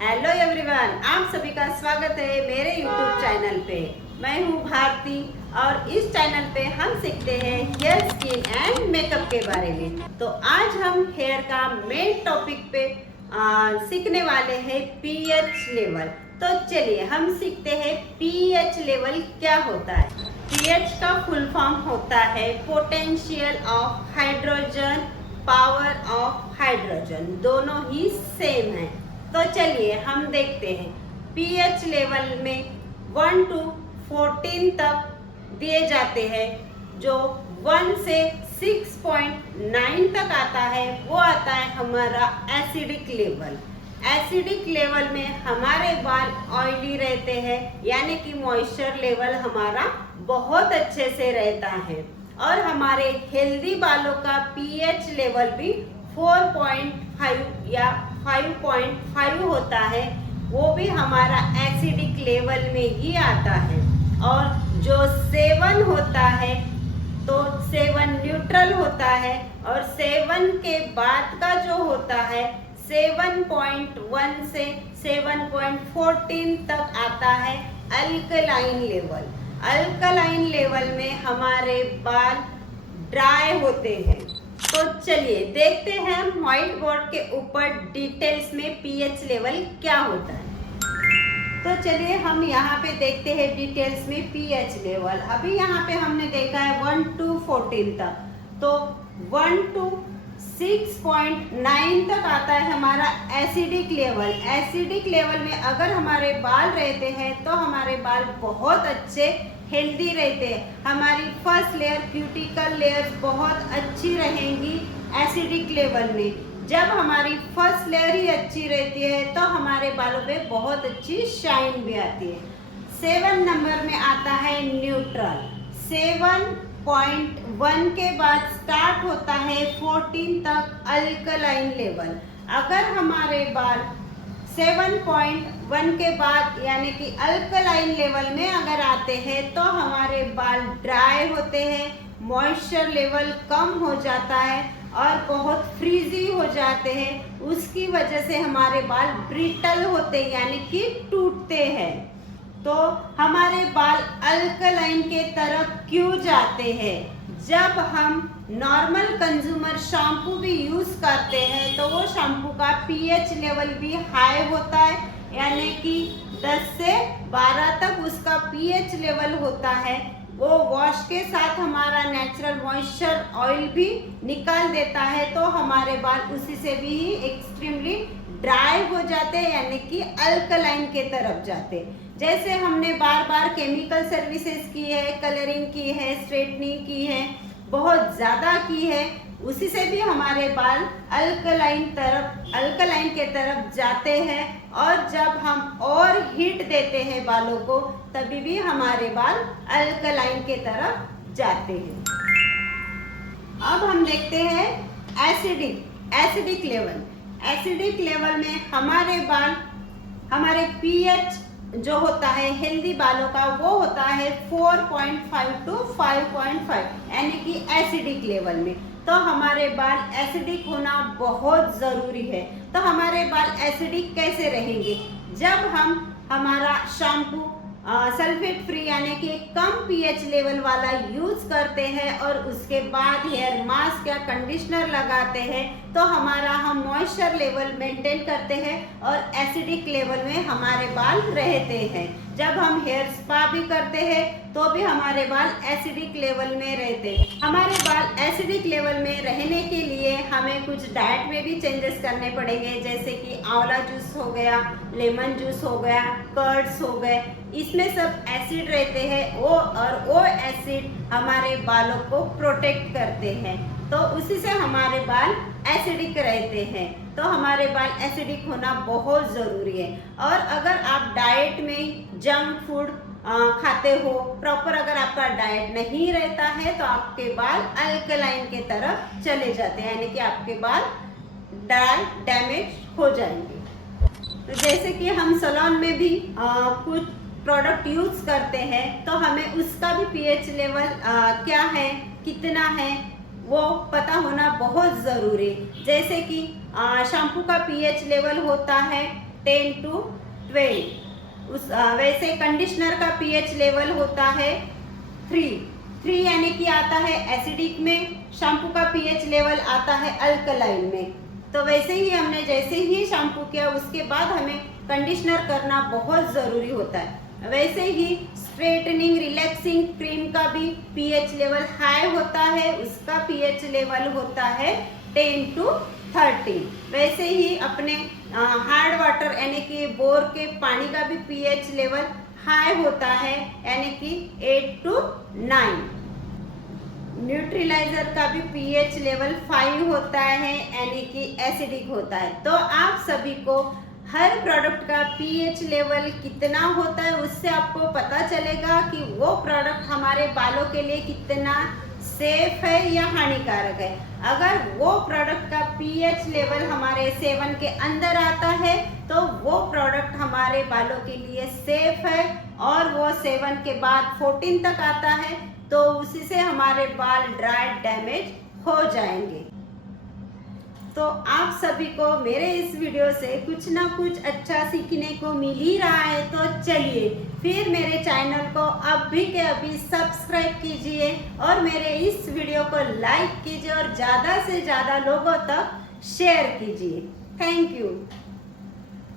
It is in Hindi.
हेलो एवरीवन, आप सभी का स्वागत है मेरे यूट्यूब चैनल पे। मैं हूँ भारती और इस चैनल पे हम सीखते हैं हेयर, स्किन एंड मेकअप के बारे में। तो आज हम हेयर का मेन टॉपिक पे सीखने वाले हैं पीएच लेवल। तो चलिए हम सीखते हैं पीएच लेवल क्या होता है। पीएच का फुल फॉर्म होता है potential of hydrogen, power of hydrogen, दोनों ही सेम है। तो चलिए हम देखते हैं पीएच लेवल में 1 to 14 तक दिए जाते हैं। जो 1 से 6.9 तक आता है वो आता है हमारा एसिडिक लेवल। एसिडिक लेवल में हमारे बाल ऑयली रहते हैं, यानी कि मॉइस्चर लेवल हमारा बहुत अच्छे से रहता है। और हमारे हेल्दी बालों का पीएच लेवल भी 4.5 या 5.5 होता है, वो भी हमारा एसिडिक लेवल में ही आता है। और जो 7 होता है तो 7 न्यूट्रल होता है, और 7 के बाद का जो होता है 7.1 से 7.14 तक आता है अल्कलाइन लेवल। अल्कलाइन लेवल में हमारे बाल ड्राई होते हैं। तो चलिए देखते हैं हम व्हाइट बोर्ड के ऊपर डिटेल्स में पीएच लेवल क्या होता है। तो चलिए हम यहाँ पे देखते हैं डिटेल्स में पीएच लेवल। अभी यहाँ पे हमने देखा है 1 to 14 तक, तो 1 to 6.9 तक आता है हमारा एसिडिक लेवल। एसिडिक लेवल में अगर हमारे बाल रहते हैं तो हमारे बाल बहुत अच्छे हेल्दी रहते हैं। हमारी फर्स्ट लेयर क्यूटिकल लेयर बहुत अच्छी रहेंगी एसिडिक लेवल में। जब हमारी फर्स्ट लेयर ही अच्छी रहती है तो हमारे बालों पे बहुत अच्छी शाइन भी आती है। 7 नंबर में आता है न्यूट्रल। 7.1 के बाद स्टार्ट होता है 14 तक अल्कलाइन लेवल। अगर हमारे बाल 7.1 के बाद यानी कि अल्कलाइन लेवल में अगर आते हैं तो हमारे बाल ड्राई होते हैं, मॉइस्चर लेवल कम हो जाता है और बहुत फ्रीजी हो जाते हैं। उसकी वजह से हमारे बाल ब्रिटल होते हैं, यानी कि टूटते हैं। तो हमारे बाल अल्कलाइन के तरफ क्यों जाते हैं? जब हम नॉर्मल कंज्यूमर शैम्पू भी यूज करते हैं तो वो शैम्पू का पीएच लेवल भी हाई होता है, यानी कि 10 से 12 तक उसका पीएच लेवल होता है। वो वॉश के साथ हमारा नेचुरल मॉइस्चर ऑयल भी निकाल देता है, तो हमारे बाल उसी से भी एक्सट्रीमली ड्राई हो जाते हैं, यानी कि अल्कलाइन के तरफ जाते। जैसे हमने बार बार केमिकल सर्विसेज की है, कलरिंग की है, स्ट्रेटनिंग की है, बहुत ज़्यादा की है, उसी से भी हमारे बाल अल्कलाइन के तरफ जाते हैं। और जब हम और हीट देते हैं बालों को तभी भी हमारे बाल अल्कलाइन के तरफ जाते हैं। अब हम देखते हैं एसिडिक लेवल। एसिडिक लेवल में हमारे बाल, हमारे पीएच जो होता है हेल्दी बालों का वो होता है 4.5 to 5.5, यानी कि एसिडिक लेवल में। तो हमारे बाल एसिडिक होना बहुत ज़रूरी है। तो हमारे बाल एसिडिक कैसे रहेंगे? जब हम हमारा शैम्पू सल्फेट फ्री यानी कि कम पीएच लेवल वाला यूज करते हैं और उसके बाद हेयर मास्क या कंडीशनर लगाते हैं तो हम मॉइस्चर लेवल मेंटेन करते हैं और एसिडिक लेवल में हमारे बाल रहते हैं। जब हम हेयर स्पा भी करते हैं तो भी हमारे बाल एसिडिक लेवल में रहते हैं। हमारे बाल एसिडिक लेवल में रहने के लिए हमें कुछ डाइट में भी चेंजेस करने पड़ेंगे, जैसे कि आंवला जूस हो गया, लेमन जूस हो गया, कर्ड्स हो गए। इसमें सब एसिड रहते हैं वो एसिड हमारे बालों को प्रोटेक्ट करते हैं, तो उसी से हमारे बाल एसिडिक रहते हैं। तो हमारे बाल एसिडिक होना बहुत ज़रूरी है। और अगर आप डाइट में जंक फूड खाते हो, प्रॉपर अगर आपका डाइट नहीं रहता है तो आपके बाल अल्कलाइन के तरफ चले जाते हैं, यानी कि आपके बाल डैमेज हो जाएंगे। तो जैसे कि हम सैलून में भी कुछ प्रोडक्ट यूज करते हैं तो हमें उसका भी पीएच लेवल क्या है, कितना है, वो पता होना बहुत ज़रूरी। जैसे कि शैम्पू का पीएच लेवल होता है 10 to 12। वैसे कंडीशनर का पीएच लेवल होता है 3 यानी कि आता है एसिडिक में, शैम्पू का पीएच लेवल आता है अल्कलाइन में। तो वैसे ही हमने जैसे ही शैम्पू किया उसके बाद हमें कंडीशनर करना बहुत ज़रूरी होता है। वैसे ही स्ट्रेटनिंग रिलैक्सिंग क्रीम का भी पीएच लेवल हाई होता है, उसका पीएच लेवल होता है 10 to 13। वैसे ही अपने हार्ड वाटर यानी कि बोर के पानी का भी पीएच लेवल हाई होता है यानी कि 8 to 9। न्यूट्रलाइजर का भी पीएच लेवल 5 होता है यानी कि एसिडिक होता है। तो आप सभी को हर प्रोडक्ट का पीएच लेवल कितना होता है उससे आपको पता चलेगा कि वो प्रोडक्ट हमारे बालों के लिए कितना सेफ है या हानिकारक है। अगर वो प्रोडक्ट का पीएच लेवल हमारे सेवन के अंदर आता है तो वो प्रोडक्ट हमारे बालों के लिए सेफ है, और वो सेवन के बाद 14 तक आता है तो उसी से हमारे बाल ड्राई डैमेज हो जाएंगे। तो आप सभी को मेरे इस वीडियो से कुछ ना कुछ अच्छा सीखने को मिल ही रहा है, तो चलिए फिर मेरे चैनल को अभी के अभी सब्सक्राइब कीजिए और मेरे इस वीडियो को लाइक कीजिए और ज़्यादा से ज़्यादा लोगों तक शेयर कीजिए। Thank you.